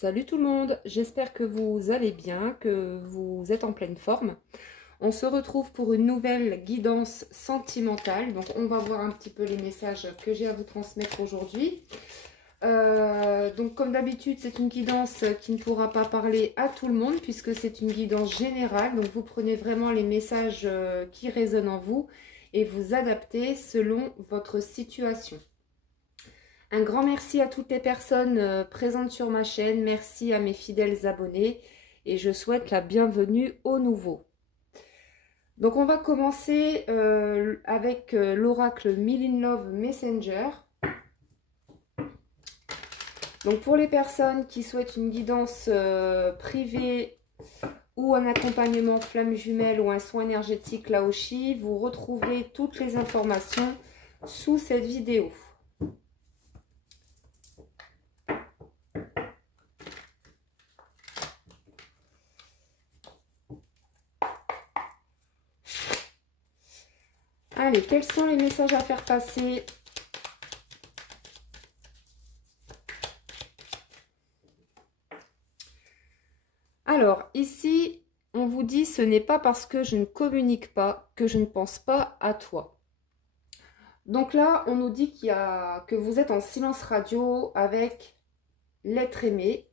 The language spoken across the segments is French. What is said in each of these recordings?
Salut tout le monde, j'espère que vous allez bien, que vous êtes en pleine forme. On se retrouve pour une nouvelle guidance sentimentale. Donc on va voir un petit peu les messages que j'ai à vous transmettre aujourd'hui. Donc comme d'habitude, c'est une guidance qui ne pourra pas parler à tout le monde puisque c'est une guidance générale. Donc vous prenez vraiment les messages qui résonnent en vous et vous adaptez selon votre situation. Un grand merci à toutes les personnes présentes sur ma chaîne. Merci à mes fidèles abonnés. Et je souhaite la bienvenue aux nouveaux. Donc on va commencer avec l'oracle Mill in Love Messenger. Donc pour les personnes qui souhaitent une guidance privée ou un accompagnement flamme jumelle ou un soin énergétique Laoshi, vous retrouverez toutes les informations sous cette vidéo. Allez, quels sont les messages à faire passer? Alors, ici, on vous dit, ce n'est pas parce que je ne communique pas que je ne pense pas à toi. Donc là, on nous dit que vous êtes en silence radio avec l'être aimé.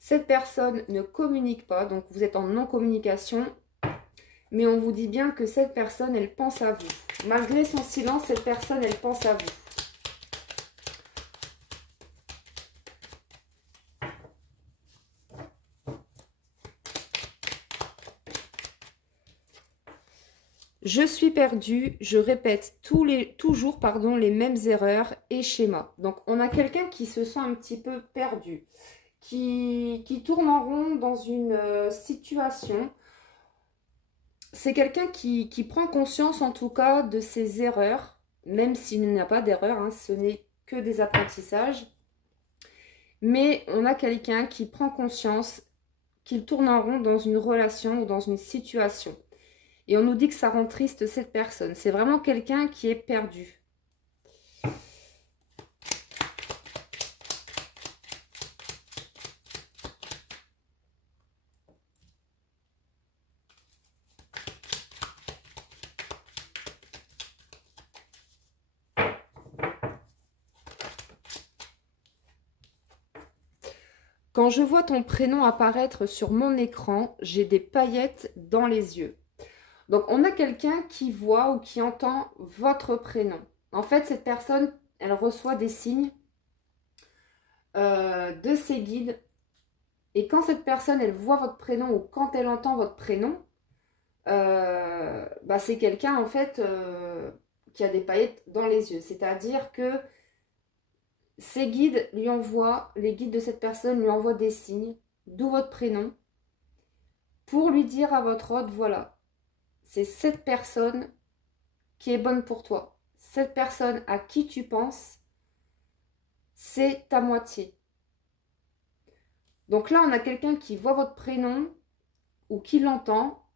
Cette personne ne communique pas, donc vous êtes en non-communication. Mais on vous dit bien que cette personne, elle pense à vous. Malgré son silence, cette personne, elle pense à vous. Je suis perdue, je répète toujours les mêmes erreurs et schémas. Donc, on a quelqu'un qui se sent un petit peu perdu, qui tourne en rond dans une situation. C'est quelqu'un qui prend conscience en tout cas de ses erreurs, même s'il n'y a pas d'erreur, hein, ce n'est que des apprentissages. Mais on a quelqu'un qui prend conscience qu'il tourne en rond dans une relation ou dans une situation. Et on nous dit que ça rend triste cette personne. C'est vraiment quelqu'un qui est perdu. Quand je vois ton prénom apparaître sur mon écran, j'ai des paillettes dans les yeux. Donc, on a quelqu'un qui voit ou qui entend votre prénom. En fait, cette personne, elle reçoit des signes de ses guides. Et quand cette personne, elle voit votre prénom ou quand elle entend votre prénom, c'est quelqu'un, en fait, qui a des paillettes dans les yeux. C'est-à-dire que ses guides lui envoient, les guides de cette personne lui envoient des signes, d'où votre prénom, pour lui dire à votre hôte, voilà, c'est cette personne qui est bonne pour toi. Cette personne à qui tu penses, c'est ta moitié. Donc là, on a quelqu'un qui voit votre prénom ou qui l'entend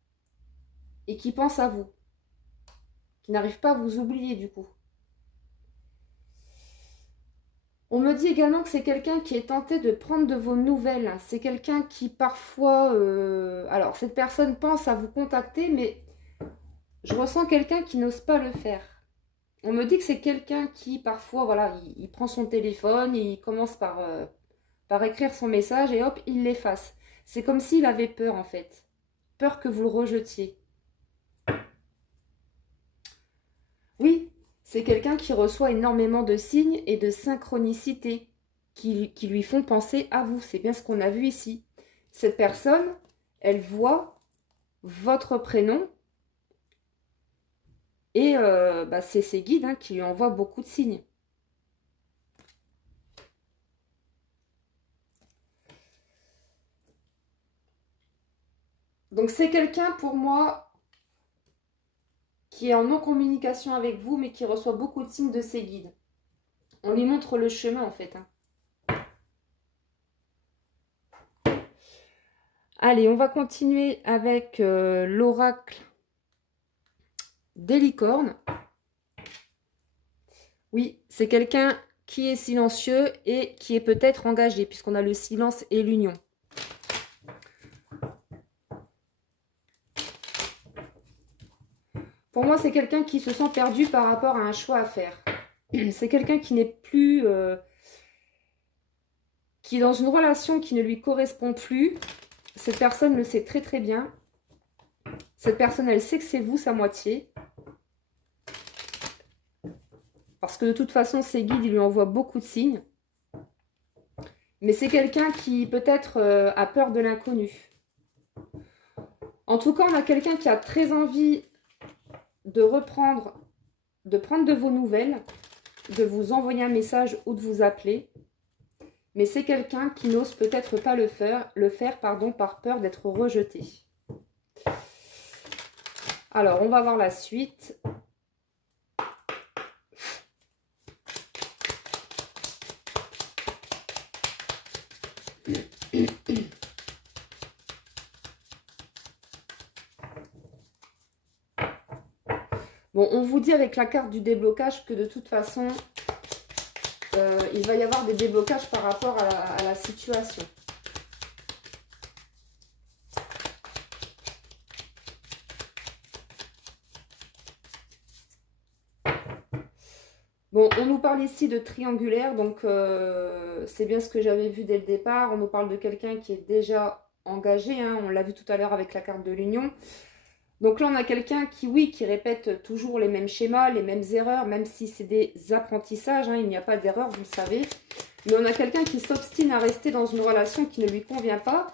et qui pense à vous, qui n'arrive pas à vous oublier du coup. On me dit également que c'est quelqu'un qui est tenté de prendre de vos nouvelles. C'est quelqu'un qui parfois... alors, cette personne pense à vous contacter, mais je ressens quelqu'un qui n'ose pas le faire. On me dit que c'est quelqu'un qui, parfois, voilà, il prend son téléphone, il commence par écrire son message et hop, il l'efface. C'est comme s'il avait peur, en fait. Peur que vous le rejetiez. Oui, c'est quelqu'un qui reçoit énormément de signes et de synchronicités qui lui font penser à vous. C'est bien ce qu'on a vu ici. Cette personne, elle voit votre prénom et c'est ses guides qui lui envoient beaucoup de signes. Donc c'est quelqu'un pour moi qui est en non-communication avec vous, mais qui reçoit beaucoup de signes de ses guides. On lui montre le chemin, en fait. Allez, on va continuer avec l'oracle des licornes. Oui, c'est quelqu'un qui est silencieux et qui est peut-être engagé, puisqu'on a le silence et l'union. Pour moi, c'est quelqu'un qui se sent perdu par rapport à un choix à faire. C'est quelqu'un qui n'est plus... qui est dans une relation qui ne lui correspond plus. Cette personne le sait très très bien. Cette personne, elle sait que c'est vous, sa moitié. Parce que de toute façon, ses guides, ils lui envoient beaucoup de signes. Mais c'est quelqu'un qui peut-être a peur de l'inconnu. En tout cas, on a quelqu'un qui a très envie de prendre de vos nouvelles, de vous envoyer un message ou de vous appeler. Mais c'est quelqu'un qui n'ose peut-être pas le faire par peur d'être rejeté. Alors, on va voir la suite. Bon, on vous dit avec la carte du déblocage que de toute façon, il va y avoir des déblocages par rapport à la situation. Bon, on nous parle ici de triangulaire, donc c'est bien ce que j'avais vu dès le départ. On nous parle de quelqu'un qui est déjà engagé, hein, on l'a vu tout à l'heure avec la carte de l'union. Donc là, on a quelqu'un qui, oui, qui répète toujours les mêmes schémas, les mêmes erreurs, même si c'est des apprentissages, hein, il n'y a pas d'erreur, vous le savez. Mais on a quelqu'un qui s'obstine à rester dans une relation qui ne lui convient pas,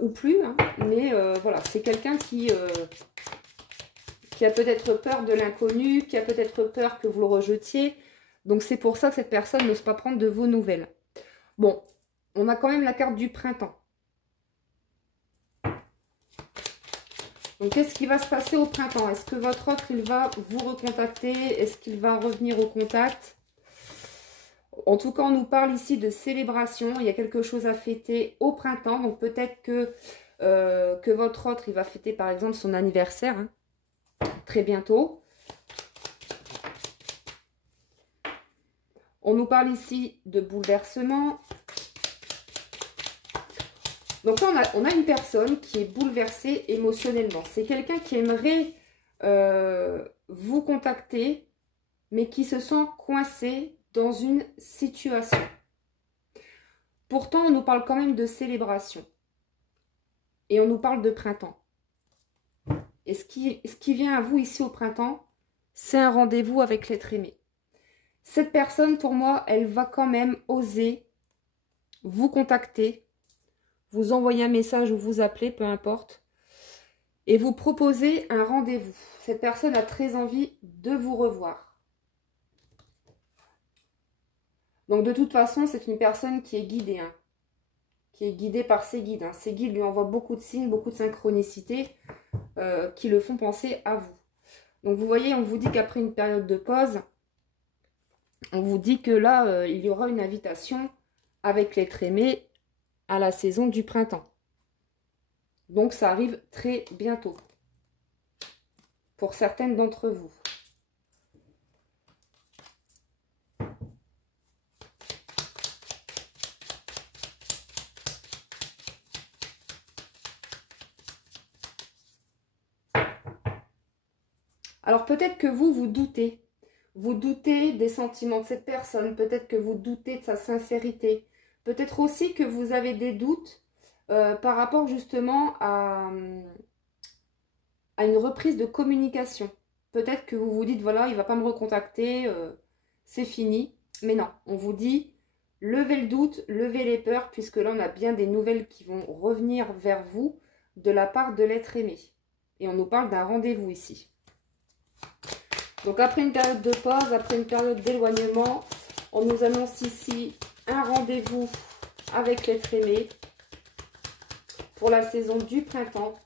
ou plus, hein, mais voilà, c'est quelqu'un qui a peut-être peur de l'inconnu, qui a peut-être peur que vous le rejetiez. Donc c'est pour ça que cette personne n'ose pas prendre de vos nouvelles. Bon, on a quand même la carte du printemps. Donc qu'est-ce qui va se passer au printemps? Est-ce que votre autre, il va vous recontacter? Est-ce qu'il va revenir au contact? En tout cas, on nous parle ici de célébration. Il y a quelque chose à fêter au printemps. Donc peut-être que votre autre, il va fêter par exemple son anniversaire, hein, très bientôt. On nous parle ici de bouleversement. Donc là, on a une personne qui est bouleversée émotionnellement. C'est quelqu'un qui aimerait vous contacter, mais qui se sent coincé dans une situation. Pourtant, on nous parle quand même de célébration. Et on nous parle de printemps. Et ce qui vient à vous ici au printemps, c'est un rendez-vous avec l'être aimé. Cette personne, pour moi, elle va quand même oser vous contacter, vous envoyer un message ou vous appeler, peu importe, et vous proposer un rendez-vous. Cette personne a très envie de vous revoir. Donc de toute façon, c'est une personne qui est guidée, hein, qui est guidée par ses guides. Hein. Ses guides lui envoient beaucoup de signes, beaucoup de synchronicité qui le font penser à vous. Donc vous voyez, on vous dit qu'après une période de pause, on vous dit que là, il y aura une invitation avec l'être aimé à la saison du printemps. Donc ça arrive très bientôt pour certaines d'entre vous. Alors peut-être que vous doutez. Vous doutez des sentiments de cette personne. Peut-être que vous doutez de sa sincérité. Peut-être aussi que vous avez des doutes par rapport justement à une reprise de communication. Peut-être que vous vous dites, voilà, il ne va pas me recontacter, c'est fini. Mais non, on vous dit, levez le doute, levez les peurs, puisque là, on a bien des nouvelles qui vont revenir vers vous de la part de l'être aimé. Et on nous parle d'un rendez-vous ici. Donc après une période de pause, après une période d'éloignement, on nous annonce ici un rendez-vous avec l'être aimé pour la saison du printemps.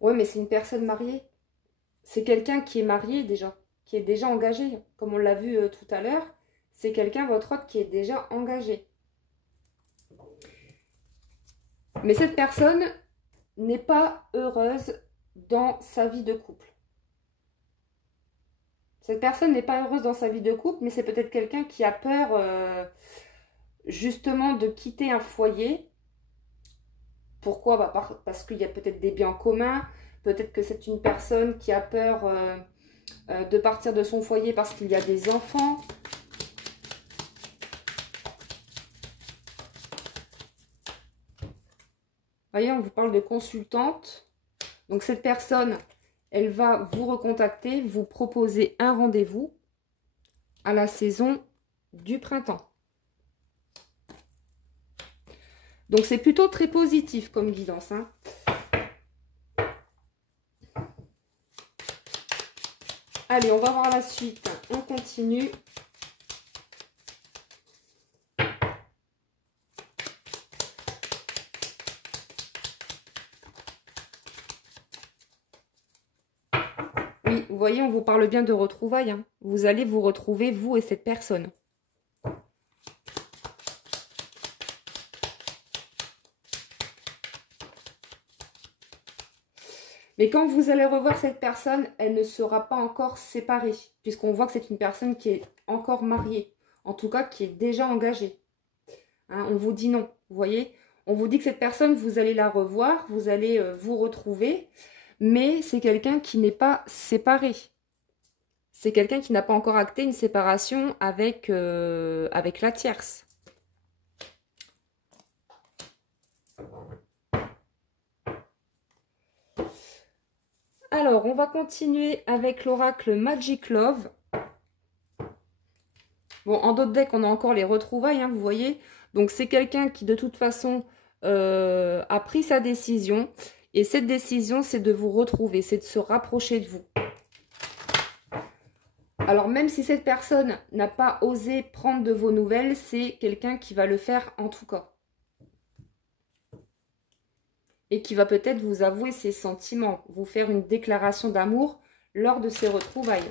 Ouais, mais c'est une personne mariée. C'est quelqu'un qui est marié déjà, qui est déjà engagé. Comme on l'a vu tout à l'heure, c'est quelqu'un, votre autre, qui est déjà engagé. Mais cette personne n'est pas heureuse dans sa vie de couple. Cette personne n'est pas heureuse dans sa vie de couple, mais c'est peut-être quelqu'un qui a peur justement de quitter un foyer. Pourquoi? Bah, parce qu'il y a peut-être des biens communs, peut-être que c'est une personne qui a peur de partir de son foyer parce qu'il y a des enfants. Voyez, on vous parle de consultante. Donc cette personne, elle va vous recontacter, vous proposer un rendez-vous à la saison du printemps. Donc c'est plutôt très positif comme guidance, hein. Allez, on va voir la suite. On continue. Oui, vous voyez, on vous parle bien de retrouvailles, hein. Vous allez vous retrouver, vous et cette personne. Mais quand vous allez revoir cette personne, elle ne sera pas encore séparée, puisqu'on voit que c'est une personne qui est encore mariée, en tout cas qui est déjà engagée. Hein, on vous dit non, vous voyez. On vous dit que cette personne, vous allez la revoir, vous allez vous retrouver, mais c'est quelqu'un qui n'est pas séparé. C'est quelqu'un qui n'a pas encore acté une séparation avec la tierce. Alors, on va continuer avec l'oracle Magic Love. Bon, en d'autres decks, on a encore les retrouvailles, hein, vous voyez. Donc, c'est quelqu'un qui, de toute façon, a pris sa décision. Et cette décision, c'est de vous retrouver, c'est de se rapprocher de vous. Alors, même si cette personne n'a pas osé prendre de vos nouvelles, c'est quelqu'un qui va le faire en tout cas. Et qui va peut-être vous avouer ses sentiments, vous faire une déclaration d'amour lors de ces retrouvailles.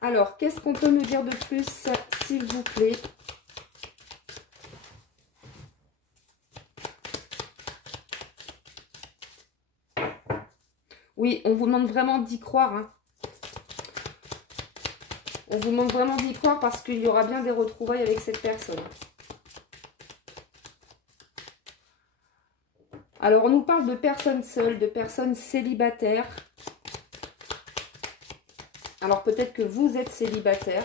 Alors, qu'est-ce qu'on peut me dire de plus, s'il vous plaît? Oui, on vous demande vraiment d'y croire, hein. On vous demande vraiment d'y croire parce qu'il y aura bien des retrouvailles avec cette personne. Alors, on nous parle de personnes seules, de personnes célibataires. Alors, peut-être que vous êtes célibataire.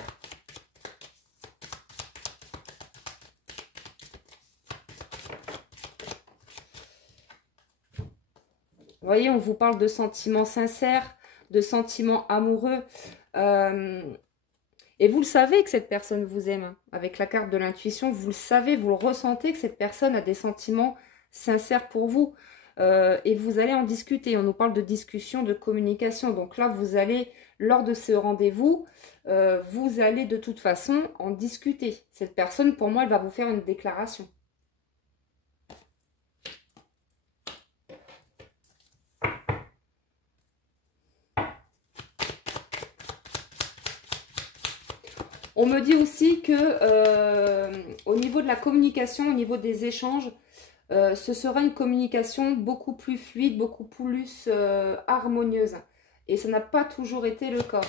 Vous voyez, on vous parle de sentiments sincères, de sentiments amoureux. Et vous le savez que cette personne vous aime. Hein. Avec la carte de l'intuition, vous le savez, vous le ressentez que cette personne a des sentiments sincères pour vous. Et vous allez en discuter. On nous parle de discussion, de communication. Donc là, vous allez, lors de ce rendez-vous, vous allez de toute façon en discuter. Cette personne, pour moi, elle va vous faire une déclaration. On me dit aussi que au niveau de la communication, au niveau des échanges, ce sera une communication beaucoup plus fluide, beaucoup plus harmonieuse. Et ça n'a pas toujours été le cas.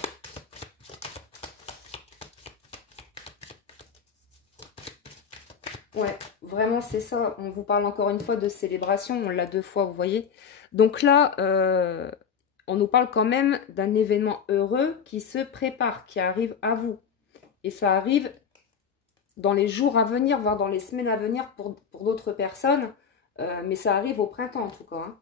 Ouais, vraiment c'est ça. On vous parle encore une fois de célébration. On l'a 2 fois, vous voyez. Donc là, on nous parle quand même d'un événement heureux qui se prépare, qui arrive à vous. Et ça arrive dans les jours à venir, voire dans les semaines à venir pour d'autres personnes. Mais ça arrive au printemps en tout cas. Hein.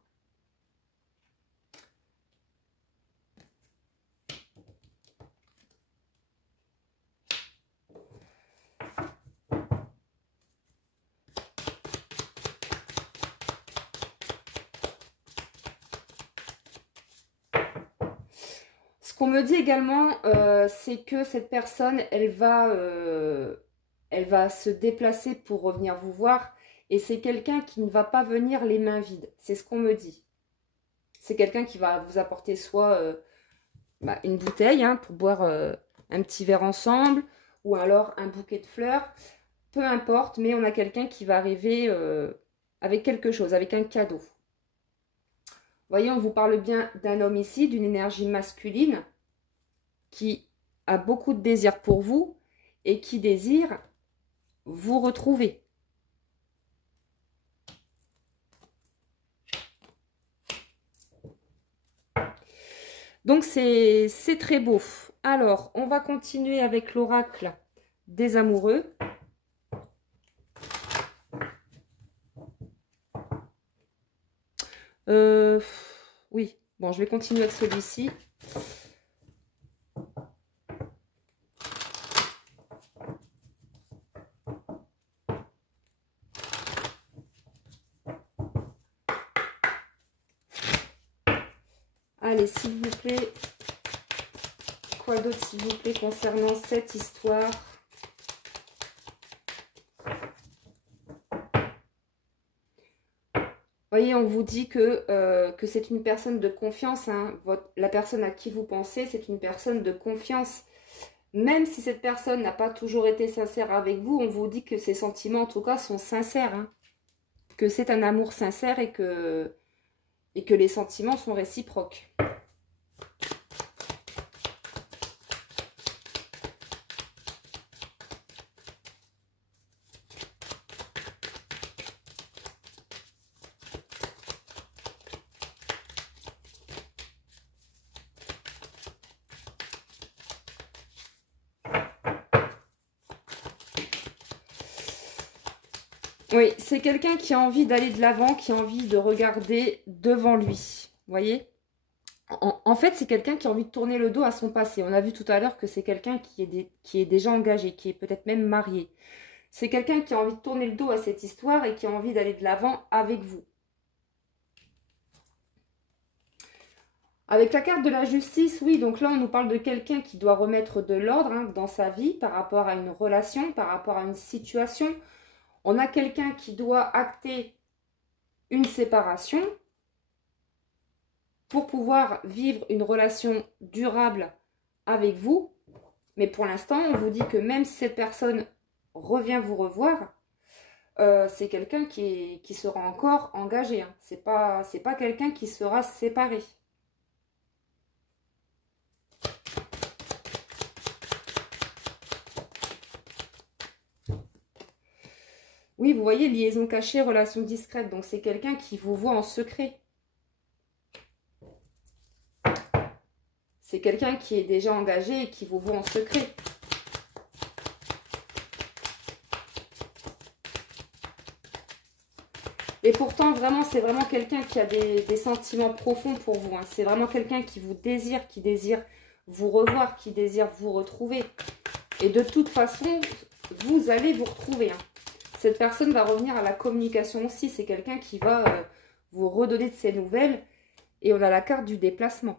Ce qu'on me dit également, c'est que cette personne, elle va elle va se déplacer pour revenir vous voir. Et c'est quelqu'un qui ne va pas venir les mains vides. C'est ce qu'on me dit. C'est quelqu'un qui va vous apporter soit une bouteille hein, pour boire un petit verre ensemble, ou alors un bouquet de fleurs. Peu importe, mais on a quelqu'un qui va arriver avec quelque chose, avec un cadeau. Vous voyez, on vous parle bien d'un homme ici, d'une énergie masculine qui a beaucoup de désir pour vous et qui désire vous retrouver. Donc, c'est très beau. Alors, on va continuer avec l'oracle des amoureux. Oui, bon, je vais continuer avec celui-ci. Allez, s'il vous plaît, quoi d'autre, s'il vous plaît, concernant cette histoire? Vous voyez, on vous dit que c'est une personne de confiance. Hein. La personne à qui vous pensez, c'est une personne de confiance. Même si cette personne n'a pas toujours été sincère avec vous, on vous dit que ses sentiments, en tout cas, sont sincères. Hein. Que c'est un amour sincère et que les sentiments sont réciproques. Oui, c'est quelqu'un qui a envie d'aller de l'avant, qui a envie de regarder devant lui. Vous voyez? En fait, c'est quelqu'un qui a envie de tourner le dos à son passé. On a vu tout à l'heure que c'est quelqu'un qui est déjà engagé, qui est peut-être même marié. C'est quelqu'un qui a envie de tourner le dos à cette histoire et qui a envie d'aller de l'avant avec vous. Avec la carte de la justice, oui, donc là, on nous parle de quelqu'un qui doit remettre de l'ordre hein, dans sa vie par rapport à une relation, par rapport à une situation. On a quelqu'un qui doit acter une séparation pour pouvoir vivre une relation durable avec vous. Mais pour l'instant, on vous dit que même si cette personne revient vous revoir, c'est quelqu'un qui sera encore engagé. Hein. C'est pas quelqu'un qui sera séparé. Oui, vous voyez, liaison cachée, relation discrète. Donc, c'est quelqu'un qui vous voit en secret. C'est quelqu'un qui est déjà engagé et qui vous voit en secret. Et pourtant, vraiment, c'est vraiment quelqu'un qui a des sentiments profonds pour vous. Hein. C'est vraiment quelqu'un qui vous désire, qui désire vous revoir, qui désire vous retrouver. Et de toute façon, vous allez vous retrouver. Hein. Cette personne va revenir à la communication aussi. C'est quelqu'un qui va vous redonner de ses nouvelles. Et on a la carte du déplacement.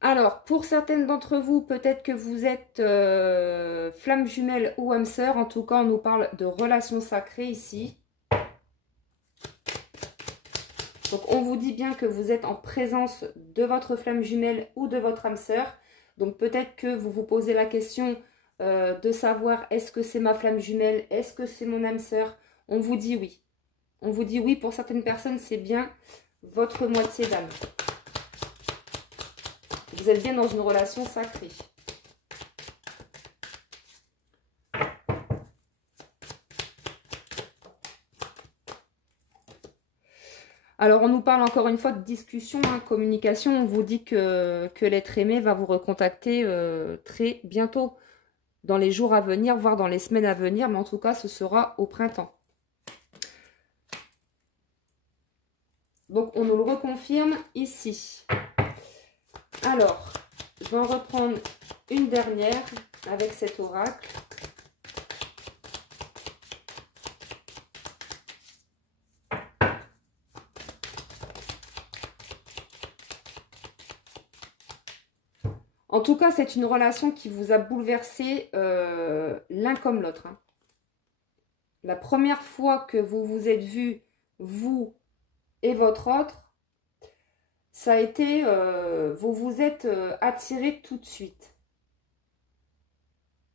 Alors, pour certaines d'entre vous, peut-être que vous êtes flamme jumelle ou âme sœur. En tout cas, on nous parle de relations sacrées ici. Donc, on vous dit bien que vous êtes en présence de votre flamme jumelle ou de votre âme sœur. Donc, peut-être que vous vous posez la question de savoir est-ce que c'est ma flamme jumelle, est-ce que c'est mon âme sœur. On vous dit oui. On vous dit oui, pour certaines personnes, c'est bien votre moitié d'âme. Vous êtes bien dans une relation sacrée. Alors, on nous parle encore une fois de discussion, hein, communication. On vous dit que l'être aimé va vous recontacter très bientôt, dans les jours à venir, voire dans les semaines à venir. Mais en tout cas, ce sera au printemps. Donc, on nous le reconfirme ici. Alors, je vais en reprendre une dernière avec cet oracle. En tout cas, c'est une relation qui vous a bouleversé l'un comme l'autre. Hein. La première fois que vous vous êtes vus, vous et votre autre, ça a été, vous vous êtes attirés tout de suite.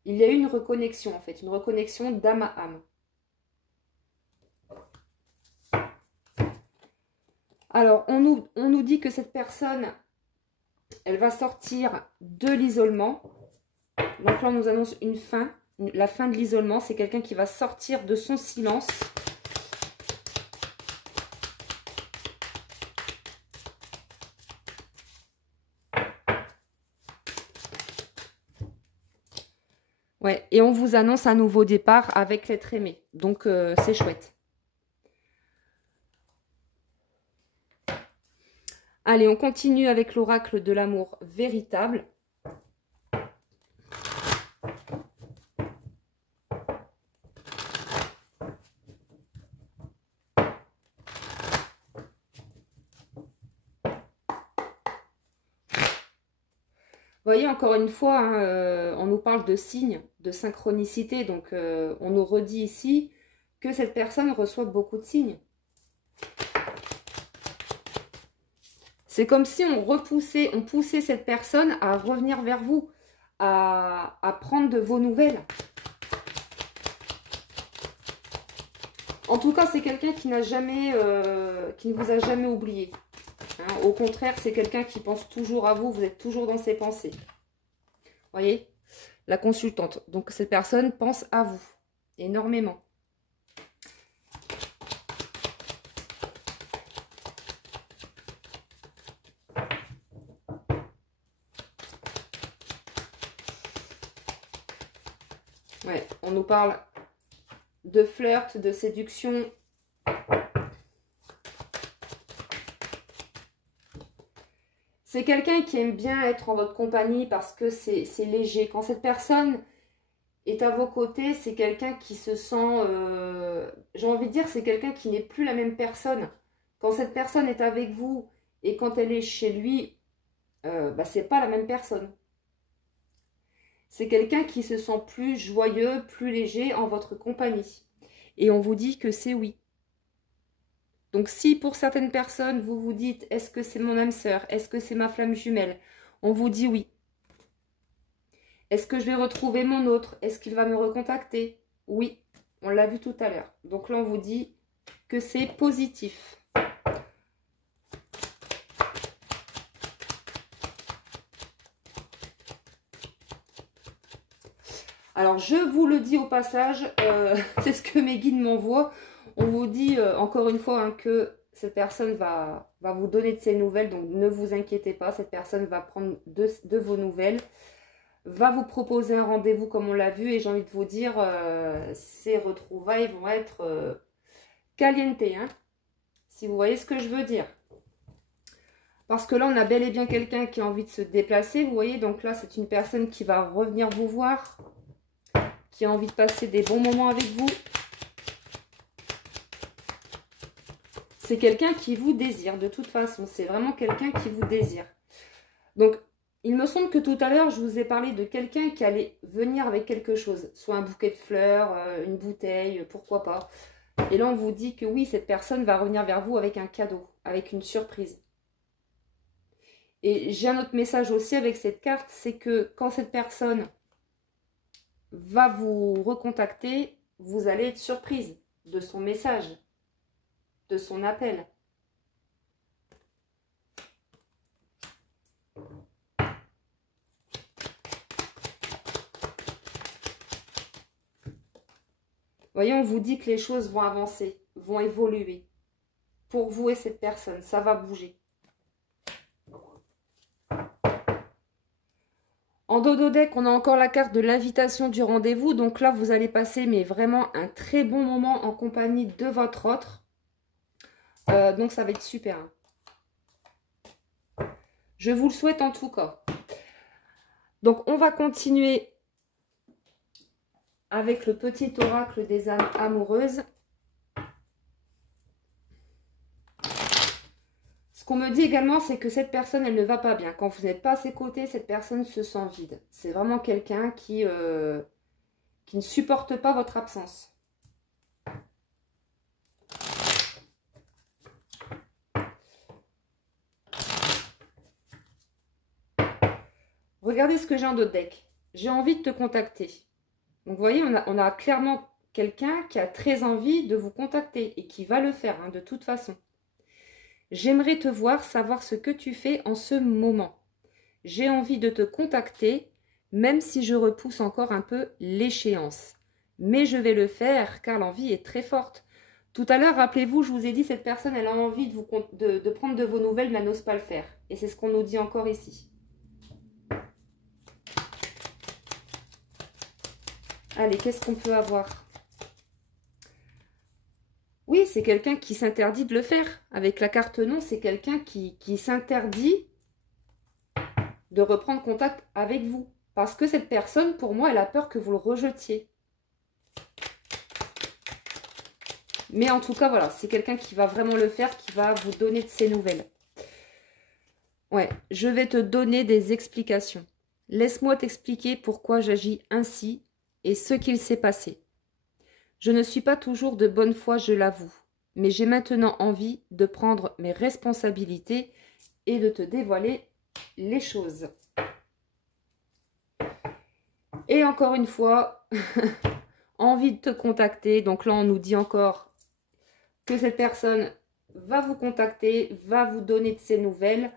Il y a eu une reconnexion en fait, une reconnexion d'âme à âme. Alors, on nous dit que cette personne, elle va sortir de l'isolement. Donc là, on nous annonce une fin, la fin de l'isolement. C'est quelqu'un qui va sortir de son silence. Ouais, et on vous annonce un nouveau départ avec l'être aimé. Donc, c'est chouette. Allez, on continue avec l'oracle de l'amour véritable. Vous voyez, encore une fois, hein, on nous parle de signes, de synchronicité. Donc, on nous redit ici que cette personne reçoit beaucoup de signes. C'est comme si on poussait cette personne à revenir vers vous, à prendre de vos nouvelles. En tout cas, c'est quelqu'un qui n'a jamais, qui ne vous a jamais oublié. Hein, au contraire, c'est quelqu'un qui pense toujours à vous. Vous êtes toujours dans ses pensées. Vous voyez, la consultante. Donc, cette personne pense à vous énormément. Ouais, on nous parle de flirt, de séduction. C'est quelqu'un qui aime bien être en votre compagnie parce que c'est léger. Quand cette personne est à vos côtés, c'est quelqu'un qui se sent... j'ai envie de dire, c'est quelqu'un qui n'est plus la même personne. Quand cette personne est avec vous et quand elle est chez lui, c'est pas la même personne. C'est quelqu'un qui se sent plus joyeux, plus léger en votre compagnie. Et on vous dit que c'est oui. Donc si pour certaines personnes, vous vous dites, est-ce que c'est mon âme sœur? Est-ce que c'est ma flamme jumelle? On vous dit oui. Est-ce que je vais retrouver mon autre? Est-ce qu'il va me recontacter? Oui, on l'a vu tout à l'heure. Donc là, on vous dit que c'est positif. Alors, je vous le dis au passage, c'est ce que mes guides m'envoient. On vous dit encore une fois hein, que cette personne va vous donner de ses nouvelles. Donc, ne vous inquiétez pas. Cette personne va prendre de vos nouvelles. Va vous proposer un rendez-vous comme on l'a vu. Et j'ai envie de vous dire, ces retrouvailles vont être caliente. Hein, si vous voyez ce que je veux dire. Parce que là, on a bel et bien quelqu'un qui a envie de se déplacer. Vous voyez, donc là, c'est une personne qui va revenir vous voir. Qui a envie de passer des bons moments avec vous. C'est quelqu'un qui vous désire, de toute façon. C'est vraiment quelqu'un qui vous désire. Donc, il me semble que tout à l'heure, je vous ai parlé de quelqu'un qui allait venir avec quelque chose. Soit un bouquet de fleurs, une bouteille, pourquoi pas. Et là, on vous dit que oui, cette personne va revenir vers vous avec un cadeau, avec une surprise. Et j'ai un autre message aussi avec cette carte, c'est que quand cette personne va vous recontacter, vous allez être surprise de son message, de son appel. Voyez, on vous dit que les choses vont avancer, vont évoluer. Pour vous et cette personne, ça va bouger. En dos de deck, on a encore la carte de l'invitation du rendez-vous. Donc là, vous allez passer mais vraiment un très bon moment en compagnie de votre autre. Donc ça va être super. Je vous le souhaite en tout cas. Donc on va continuer avec le petit oracle des âmes amoureuses. Ce qu'on me dit également, c'est que cette personne, elle ne va pas bien. Quand vous n'êtes pas à ses côtés, cette personne se sent vide. C'est vraiment quelqu'un qui ne supporte pas votre absence. Regardez ce que j'ai en d'autres deck. J'ai envie de te contacter. Donc, vous voyez, on a clairement quelqu'un qui a très envie de vous contacter et qui va le faire, hein, de toute façon. J'aimerais te voir, savoir ce que tu fais en ce moment. J'ai envie de te contacter, même si je repousse encore un peu l'échéance. Mais je vais le faire, car l'envie est très forte. Tout à l'heure, rappelez-vous, je vous ai dit, cette personne, elle a envie de prendre de vos nouvelles, mais elle n'ose pas le faire. Et c'est ce qu'on nous dit encore ici. Allez, qu'est-ce qu'on peut avoir? Oui, c'est quelqu'un qui s'interdit de le faire. Avec la carte non, c'est quelqu'un qui s'interdit de reprendre contact avec vous. Parce que cette personne, pour moi, elle a peur que vous le rejetiez. Mais en tout cas, voilà, c'est quelqu'un qui va vraiment le faire, qui va vous donner de ses nouvelles. Ouais, je vais te donner des explications. Laisse-moi t'expliquer pourquoi j'agis ainsi et ce qu'il s'est passé. Je ne suis pas toujours de bonne foi, je l'avoue, mais j'ai maintenant envie de prendre mes responsabilités et de te dévoiler les choses. Et encore une fois, envie de te contacter. Donc là, on nous dit encore que cette personne va vous contacter, va vous donner de ses nouvelles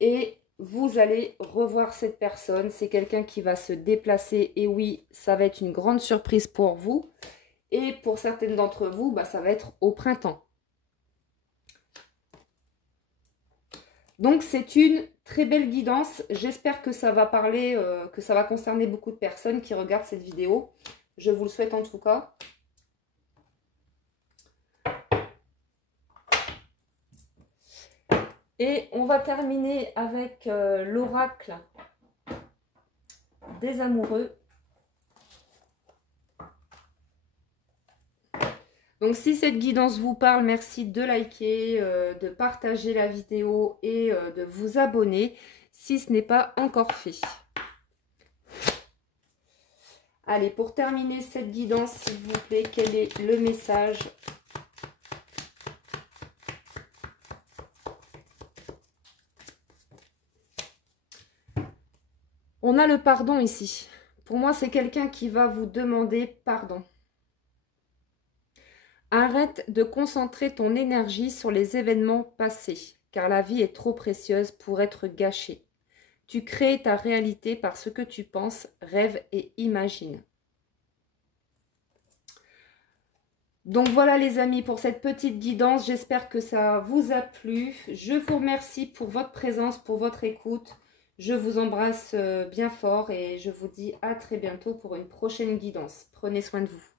et vous allez revoir cette personne. C'est quelqu'un qui va se déplacer et oui, ça va être une grande surprise pour vous. Et pour certaines d'entre vous, bah, ça va être au printemps. Donc, c'est une très belle guidance. J'espère que ça va parler, que ça va concerner beaucoup de personnes qui regardent cette vidéo. Je vous le souhaite en tout cas. Et on va terminer avec l'oracle des amoureux. Donc, si cette guidance vous parle, merci de liker, de partager la vidéo et de vous abonner si ce n'est pas encore fait. Allez, pour terminer cette guidance, s'il vous plaît, quel est le message ? On a le pardon ici. Pour moi, c'est quelqu'un qui va vous demander pardon. Arrête de concentrer ton énergie sur les événements passés, car la vie est trop précieuse pour être gâchée. Tu crées ta réalité par ce que tu penses, rêves et imagines. Donc voilà les amis pour cette petite guidance. J'espère que ça vous a plu. Je vous remercie pour votre présence, pour votre écoute. Je vous embrasse bien fort et je vous dis à très bientôt pour une prochaine guidance. Prenez soin de vous.